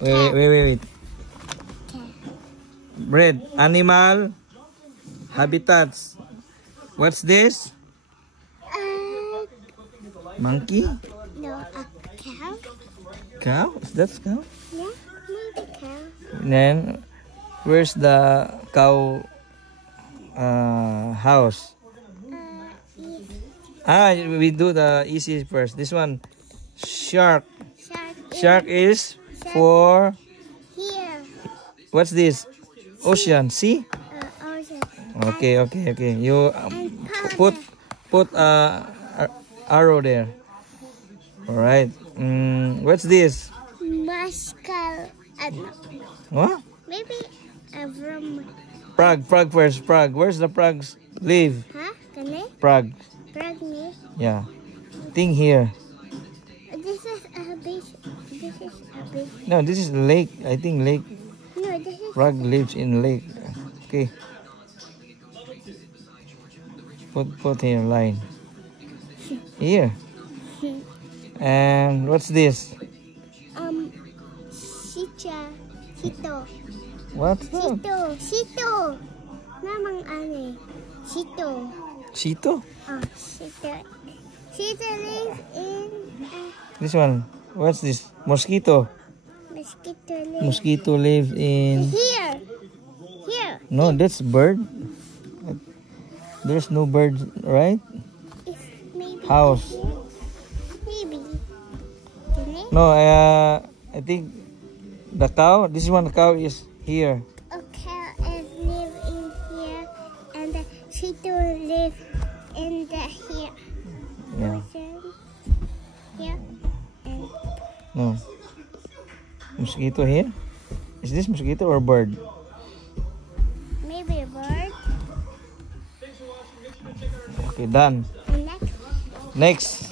Wait. Bread. Animal. Habitats. What's this? Monkey? No, a cow. Cow? Is that cow? Yeah, maybe cow. And then, where's the cow house? We do the easy first. This one, shark. Shark is for here. What's this? Ocean. Sea? Ocean. Okay. You put arrow there. All right. What's this? Muscle. What? Maybe from. Prague first. Prague. Where's the frogs live? Huh? Can Prague. Pregnant. Yeah. Thing here. This is a beach. This is a beach. No, this is lake. I think lake. No, this is. Frog lives in lake. Okay. Put here line. Here. And what's this? Sito. What? Sito. Namang ane. Sito. Sito? Oh, Sito. Sito lives in. This one. What's this? Mosquito. Mosquito live in. Here. No, that's bird. There's no bird, right? Maybe House. Here. Maybe. No, I think the cow. This one cow is here. A cow is live in here, and the Sito live in the here. Yeah. Here. And No. Mosquito here? Is this mosquito or bird? maybe a bird. Okay, done. And Next.